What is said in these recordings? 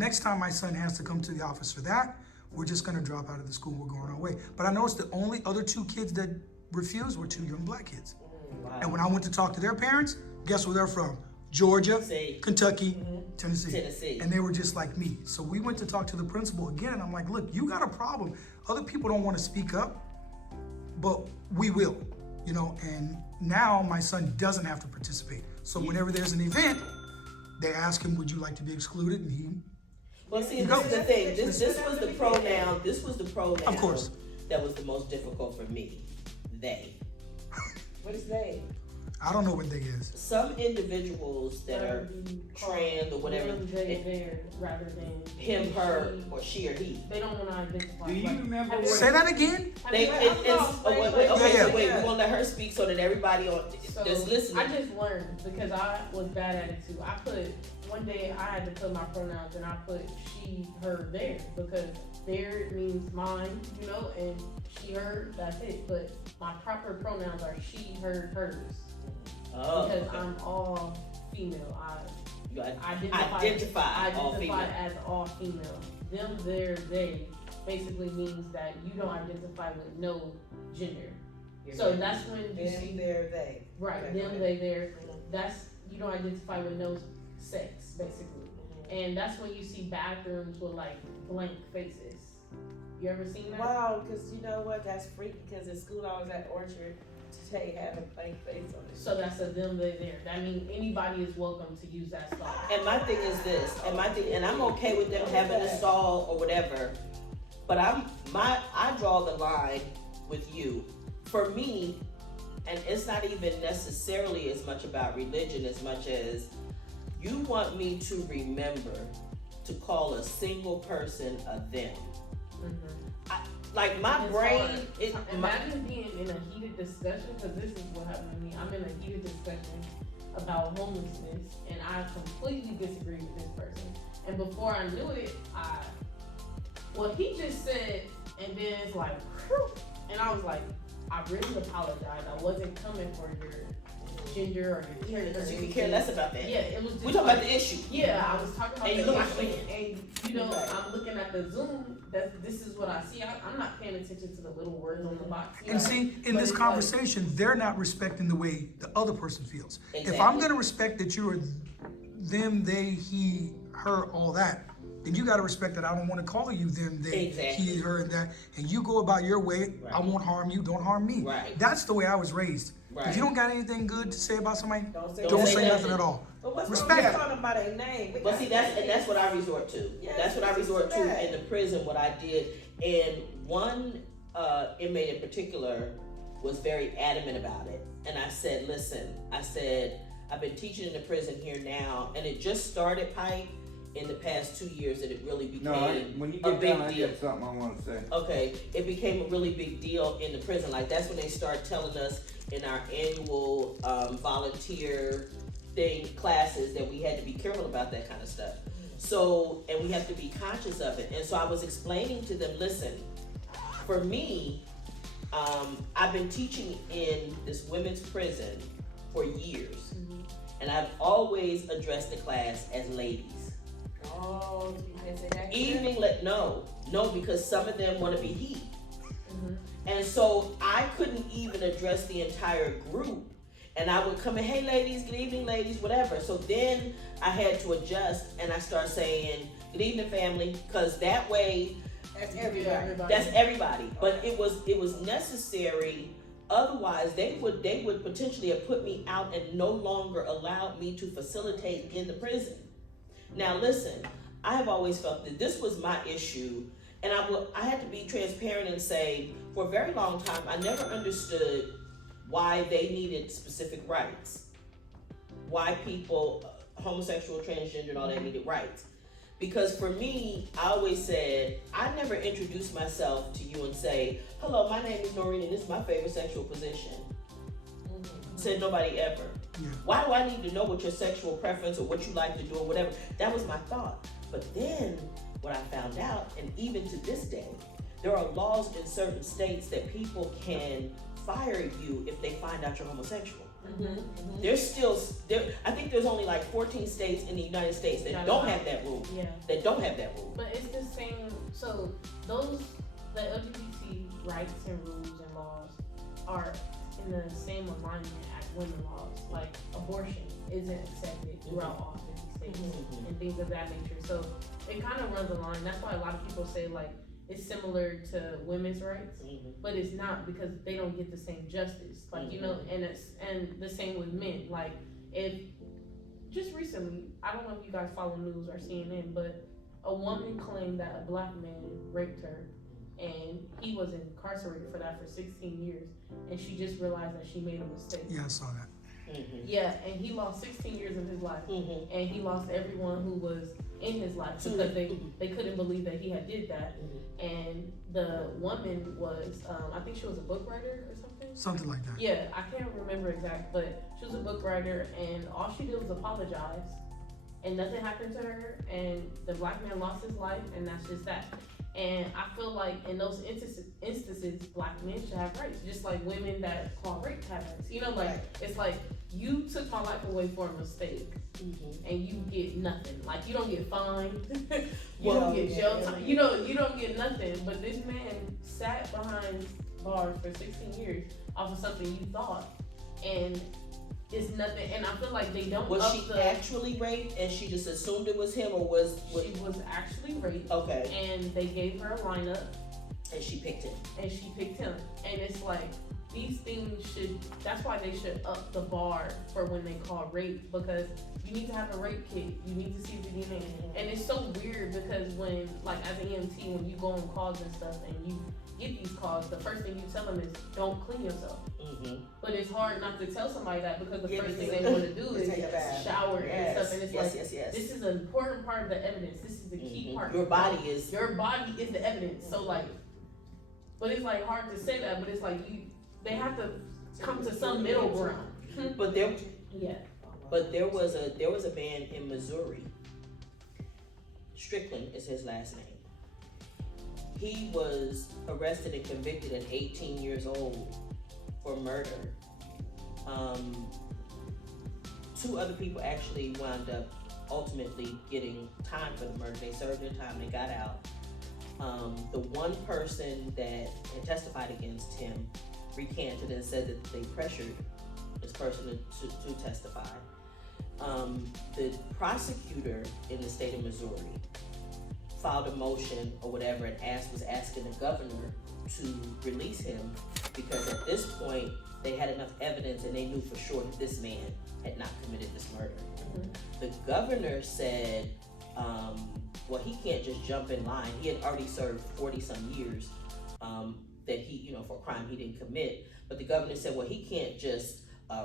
next time my son has to come to the office for that, we're just gonna drop out of the school, we're going our way. But I noticed the only other 2 kids that refused were 2 young black kids. Wow. And when I went to talk to their parents, guess where they're from? Georgia, See. Kentucky, Tennessee. Tennessee. And they were just like me. So we went to talk to the principal again, and I'm like, look, you got a problem. Other people don't want to speak up, but we will, you know, and now my son doesn't have to participate. So whenever there's an event, they ask him, would you like to be excluded? And he, Well, see, You this go. is the thing. This was the pronoun. This was the pronoun. Of course. That was the most difficult for me. They. What is they? I don't know what they is. Some individuals that are trans or whatever, There rather than him, her, or she or he. They don't want to identify. Do you like- remember Have what- you- Say that again? have They, you- okay, Yeah, so wait, yeah. we're gonna let her speak so that everybody on So, that's listening. I just learned because I was bad at it too. I put one day I had to put my pronouns and I put she, her, there because there means mine, you know, and she, her, that's it. But my proper pronouns are she, her, hers Oh, because okay. I'm all female. You I all female. as all female. Them, their, they basically means that you don't identify with no gender. So that's when you Them, see there, they. right, Okay, them, they, their. That's you don't identify with no sex basically, and that's when you see bathrooms with like blank faces. You ever seen that? Wow, because you know what? That's freaky. Because in school I was at Orchard, they had a blank face on it. So that's a them, they, their. That means anybody is welcome to use that stall. And my thing is this, and I'm okay with them having a stall or whatever, but I draw the line with you. For me, and it's not even necessarily as much about religion as much as you want me to remember to call a single person a them. Like my It's brain, hard. Imagine being in a heated discussion, because this is what happened to me. I'm in a heated discussion about homelessness, and I completely disagree with this person. And before I knew it, well, he just said, and then it's like, whew, and I was like, I really apologize. I wasn't coming for your gender or your character. because you can care less about that. Yeah, it was just We talking like, about the issue. yeah, I was talking about And you the look issue, like and you know, I'm looking at the Zoom. This is what I see. I'm not paying attention to the little words on the box. you And know? see, in But this it's conversation, they're not respecting the way the other person feels. If I'm Exactly. gonna respect that you're them, they, he, her, all that, then you gotta respect that I don't wanna call you them, they, Exactly. he, her, and that, and you go about your way, Right. I won't harm you, don't harm me. Right. That's the way I was raised. Right. If you don't got anything good to say about somebody, Don't say don't say say nothing. nothing at all. But what's Respect wrong it. with calling about a name? But see, that's what I resort to. Yes, That's what I just resort to that. in the prison. What I did, and one inmate in particular was very adamant about it. And I said, listen, I've been teaching in the prison here now, and it just started, Pike, in the past 2 years that it really became No, when you a get big done, I deal. got something I want to say. Okay, it became a really big deal in the prison. Like that's when they start telling us in our annual volunteer classes that we had to be careful about that kind of stuff. So, and we have to be conscious of it. And so I was explaining to them, listen, for me, I've been teaching in this women's prison for years. And I've always addressed the class as ladies. Oh, you can say that. Evening, no, because some of them want to be he. Mhm. And so I couldn't even address the entire group. And I would come in, hey ladies, good evening ladies, whatever. So then I had to adjust and I started saying, good evening family, because that way, That's everybody. that's everybody. But it was necessary. Otherwise, they would potentially have put me out and no longer allowed me to facilitate in the prison. Now listen, I have always felt that this was my issue, and I had to be transparent and say, for a very long time, I never understood why they needed specific rights. Why people, homosexual, transgender, and all that needed rights. Because for me, I always said, I never introduced myself to you and say, hello, my name is Noreen and this is my favorite sexual position. Said nobody ever. Yeah. Why do I need to know what your sexual preference or what you like to do or whatever? That was my thought. But then what I found out, and even to this day, there are laws in certain states that people can fire you if they find find out you're homosexual. Mm-hmm. There's still I think there's only like 14 states in the United States that don't have that rule. Yeah. That don't have that rule. But it's the same. So the LGBT rights and rules and laws are in the same alignment as women laws. Like abortion isn't accepted throughout all 50 states and things of that nature. So it kind of runs a line. That's why a lot of people say like it's similar to women's rights, but it's not, because they don't get the same justice. Like you know, and the same with men. Like if just recently, I don't know if you guys follow news or CNN, but a woman claimed that a black man raped her, and he was incarcerated for that for 16 years, and she just realized that she made a mistake. Yeah, I saw that. Yeah, and he lost 16 years of his life, and he lost everyone who was in his life because they couldn't believe that he had did that. And the woman was, I think she was a book writer or something. Something like that. Yeah, I can't remember exact, but she was a book writer, and all she did was apologize, and nothing happened to her, and the black man lost his life, and that's just that. And I feel like in those instances, black men should have rights, just like women that call rape have rights. You know, like it's like you took my life away for a mistake, and you get nothing. Like you don't get fined, you don't get jail time. You don't get nothing. But this man sat behind bars for 16 years off of something you thought, and it's nothing. And I feel like they don't. Was she actually raped and she just assumed it was him, or was she was actually raped? Okay. And they gave her a lineup, and she picked him. And she picked him. And it's like these things that's why they should up the bar for when they call rape, because you need to have a rape kit. You need to see the DNA. And it's so weird because when, like as an EMT, when you go on calls and stuff and you get these calls, the first thing you tell them is don't clean yourself. But it's hard not to tell somebody that, because the first thing they want to do is shower and stuff. And it's this is an important part of the evidence. This is the key part. Your body is the evidence. So like, but it's like hard to say that, but it's like they have to come to some middle ground. But there was a man in Missouri. Strickland is his last name. He was arrested and convicted at 18 years old for murder. 2 other people actually wound up ultimately getting time for the murder. They served their time, they got out. The one person that had testified against him recanted and said that they pressured this person to testify. The prosecutor in the state of Missouri filed a motion or whatever and was asking the governor to release him, because at this point they had enough evidence and they knew for sure that this man had not committed this murder. The governor said, well, he can't just jump in line. He had already served 40 some years that he, for a crime he didn't commit. But the governor said, well, he can't just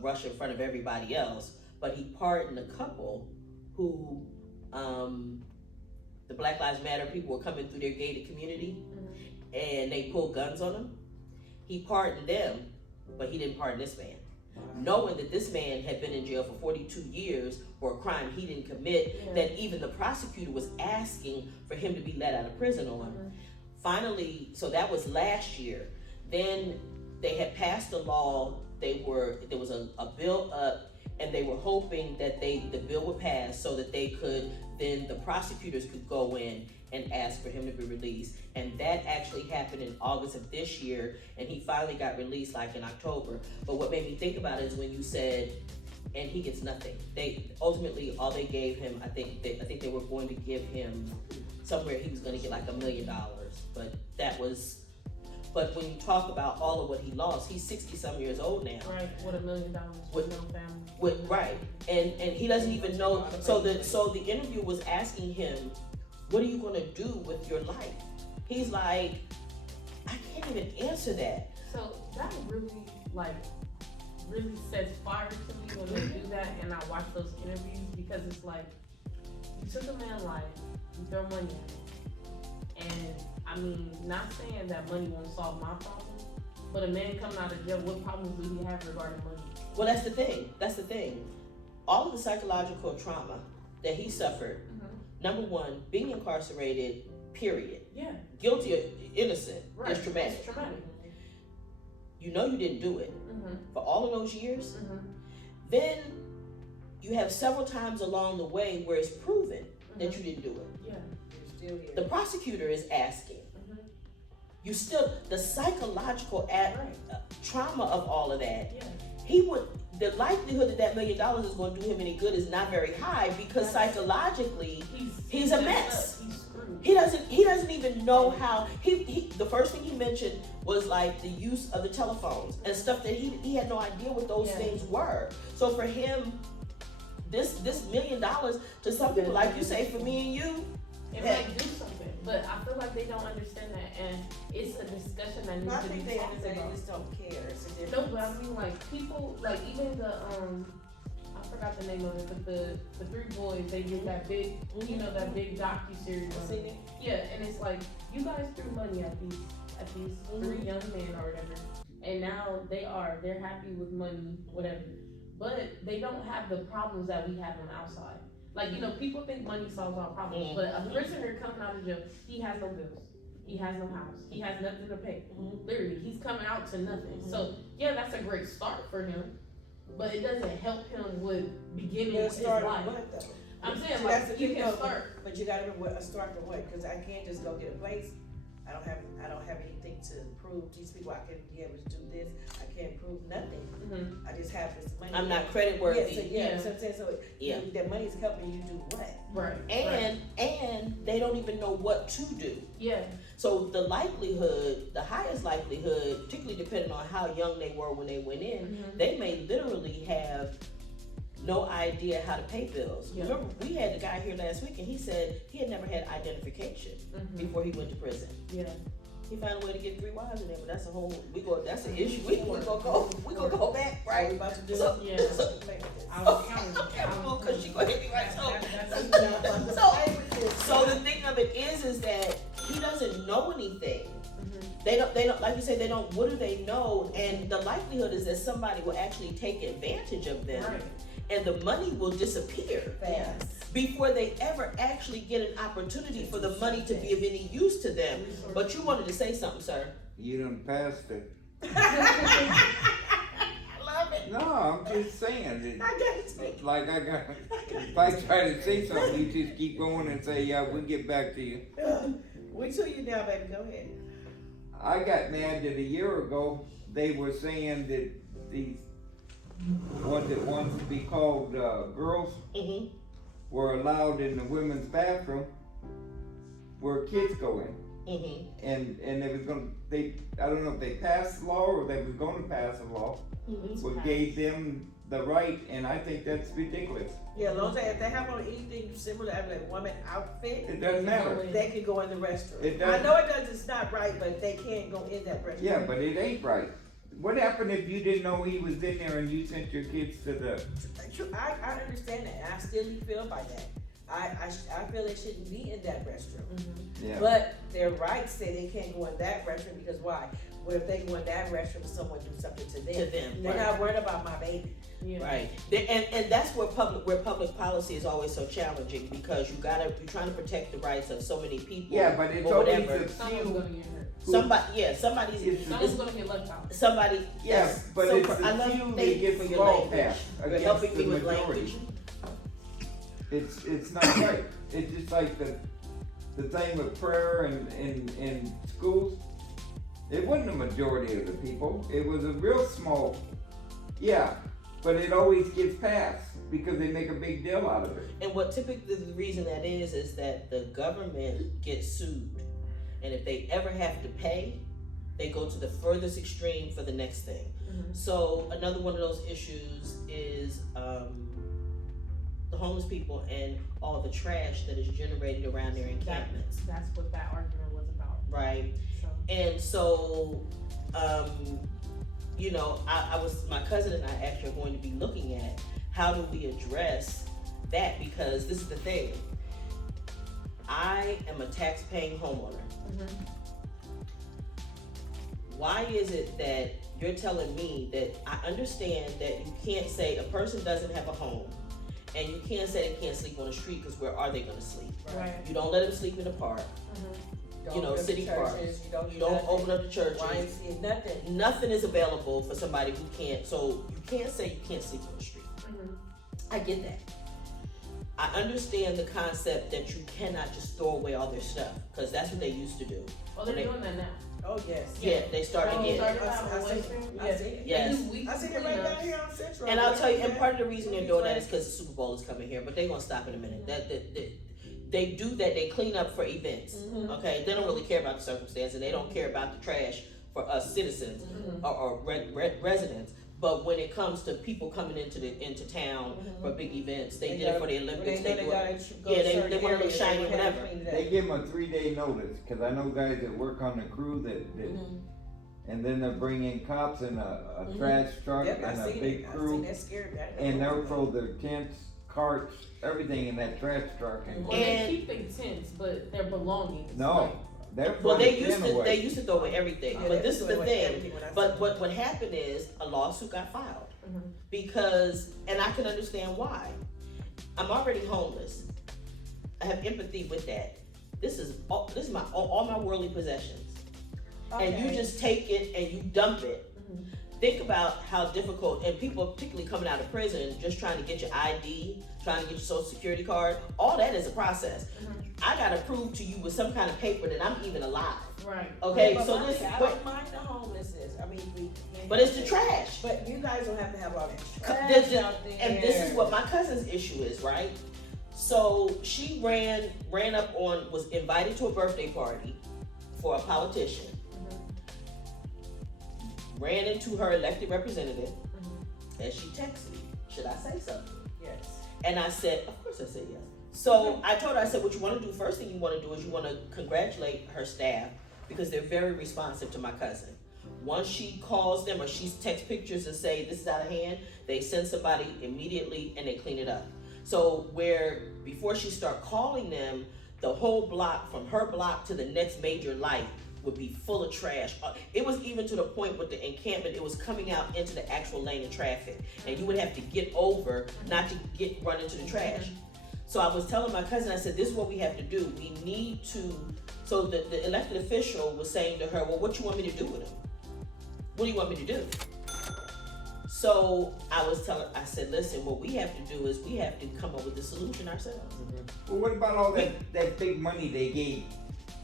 rush in front of everybody else. But he pardoned a couple who, the Black Lives Matter people were coming through their gated community and they pulled guns on them. He pardoned them, but he didn't pardon this man. Knowing that this man had been in jail for 42 years for a crime he didn't commit, that even the prosecutor was asking for him to be let out of prison on. Finally, so that was last year. Then they had passed a law. There was a bill up, and they were hoping that the bill would pass so that then the prosecutors could go in and ask for him to be released. And that actually happened in August of this year, and he finally got released like in October. But what made me think about it is when you said, and he gets nothing. They ultimately, all they gave him, I think they were going to give him somewhere, he was going to get like $1 million. But when you talk about all of what he lost, he's 60 some years old now. Right, with $1 million with no family. Right, and he doesn't even know. So the interview was asking him, what are you gonna do with your life? He's like, I can't even answer that. So that really sets fire to me when they do that, and I watch those interviews, because it's like, you took a man's life, you throw money at him, and I mean, not saying that money won't solve my problem, but a man coming out of jail, what problems do he have regarding money? Well, that's the thing. All of the psychological trauma that he suffered, number one, being incarcerated, period. Yeah. Guilty or innocent, is traumatic. It's traumatic. you know you didn't do it for all of those years, then you have several times along the way where it's proven that you didn't do it. Yeah. You're still here. The prosecutor is asking. You still, the psychological trauma of all of that, the likelihood that $1 million is going to do him any good is not very high, because psychologically he's a mess. He's screwed. He doesn't even know how, the first thing he mentioned was like the use of the telephones and stuff that he had no idea what those things were. So for him, this $1 million to some people, like you say, for me and you, it might do something, but I feel like they don't understand that, and it's a discussion that needs I to think be they talked understand, about. they just don't care. It's a No, difference. but I mean, like, people, like, even the, I forgot the name of it, but the 3 boys, they did that big, you know, that big docu-series on Seen it. it? Yeah, and it's like, you guys threw money at these 3 young men or whatever, and now they're happy with money, whatever, but they don't have the problems that we have on the outside. Like, you know, people think money solves all problems, but a prisoner coming out of jail, he has no bills, he has no house, he has nothing to pay. Literally, he's coming out to nothing. So, yeah, that's a great start for him, but it doesn't help him with beginning his Start life. what though? I'm saying, See, like, that's the you thing, can though. start. But you gotta remember a start from what? Because I can't just go get a place. I don't have anything to prove these people I can be able to do this. I can't prove nothing. I just have this money. I'm not credit worthy. Yeah, so I'm saying, so Yeah. that money's helping you do what? Right. And they don't even know what to do. Yeah. So the highest likelihood, particularly depending on how young they were when they went in, they may literally have no idea how to pay bills. Yeah. Remember, we had the guy here last week, and he said he had never had identification before he went to prison. Yeah. He found a way to get 3 wives in there, but that's that's an issue. We gonna go back, Are right? we about to do So- it? Yeah. So, play with this. I was counting. Because she gonna hit me right. So the thing of it is that he doesn't know anything. They don't, like you say, they don't, what do they know? And the likelihood is that somebody will actually take advantage of them, Right. and the money will disappear Fast. before they ever actually get an opportunity for the money to be of any use to them. But you wanted to say something, sir. You done passed it. I love it. No, I'm just saying. I got it. Like if I try to say something, you just keep going and say, yeah, we'll get back to you. We to you now, baby. Go ahead. I got mad that a year ago they were saying that these ones that wants to be called girls were allowed in the women's bathroom where kids go in. And they was I don't know if they passed the law or they was gonna pass a law, but gave them the right, and I think that's ridiculous. Yeah, as long as if they have on anything similar to like woman outfit, It doesn't matter. they can go in the restroom. It I doesn't. know it does. It's not right, but they can't go in that restroom. Yeah, but it ain't right. What happened if you didn't know he was in there and you sent your kids to the? I understand that. I still feel by that. I feel they shouldn't be in that restroom. Yeah. But their rights say they can't go in that restroom because why? What if they go in that restroom, someone do something to them? They're right. not worried about my baby. Yeah. Right, and that's where public policy is always so challenging, because you're trying to protect the rights of so many people. Yeah, but it's or always whatever. a Someone's few. gonna get hurt. Someone's Someone's gonna get left out. somebody. Yeah, Yes, but so it's I love the few thank that you get for the your law language. passed You're against helping the me with majority. language. It's not right. It's just like the thing with prayer and schools. It wasn't a majority of the people. It was a real small. Yeah, but it always gets passed because they make a big deal out of it. And what typically the reason that is that the government gets sued, and if they ever have to pay, they go to the furthest extreme for the next thing. So another one of those issues is the homeless people and all the trash that is generated around their encampments. That's what that argument was about. Right. So. And so, my cousin and I actually are going to be looking at how do we address that, because this is the thing. I am a tax-paying homeowner. Why is it that you're telling me that I understand that you can't say a person doesn't have a home, and you can't say they can't sleep on the street, because where are they going to sleep? Right. You don't let them sleep in the park. you know, city parks. You don't open up the churches. YMCA, nothing. Nothing is available for somebody who can't. So you can't say you can't sleep on the street. I get that. I understand the concept that you cannot just throw away all their stuff, because that's what they used to do. Oh, they're doing that now. Oh, yes. Yeah, they started Oh, again. started I out see in it. Western? I see it. Yes. I see it right down here on Central. And I'll tell you, and part of the reason they're doing that is because the Super Bowl is coming here, but they're gonna stop in a minute. They do that. They clean up for events. Okay, they don't really care about the circumstance, and they don't care about the trash for us citizens or residents. But when it comes to people coming into town for big events, they did it for the Olympics. They want to look shiny, whatever. They give them a 3-day notice, cause I know guys that work on the crew that and then they bring in cops and a trash truck Yep, and I a seen big it. crew. That's scary. And they'll throw their tents, carts, everything in that trash truck. Well, they keep their tents, but their belongings. No, they're Well, they throwing used the tent to. away. They used to throw away everything. Yeah, But this is the thing. everything when I But see what happened is a lawsuit got filed because, and I can understand why. I'm already homeless. I have empathy with that. This is my all my worldly possessions, and you just take it and you dump it. Think about how difficult, and people particularly coming out of prison, just trying to get your ID, trying to get your social security card, all that is a process. I gotta prove to you with some kind of paper that I'm even alive. Right. Okay, But so mommy, this, I don't mind the homelessness. I mean, but it's the trash. But you guys don't have to have all that trash This- out there. And this is what my cousin's issue is, right? So she ran up on, was invited to a birthday party for a politician. Ran into her elected representative, and she texted me, should I say something? Yes. And I said, of course I said yes. So I told her, I said, what you want to do, first thing you want to do is you want to congratulate her staff because they're very responsive to my cousin. Once she calls them or she texts pictures and say, this is out of hand, they send somebody immediately and they clean it up. So where before she start calling them, the whole block from her block to the next major light would be full of trash. It was even to the point with the encampment, it was coming out into the actual lane of traffic. And you would have to get over, not to run into the trash. So I was telling my cousin, I said, this is what we have to do. We need to, so the elected official was saying to her, well, what you want me to do with him? What do you want me to do? So I said, listen, what we have to do is we have to come up with a solution ourselves. Well, what about all that big money they gave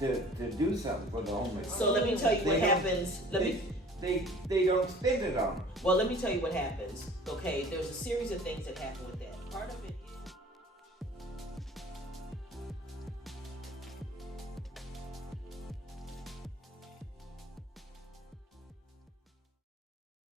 to do something for the homeless? So let me tell you what They don't- happens. They don't spend it on them. Well, let me tell you what happens. Okay, there's a series of things that happen with that. Part of it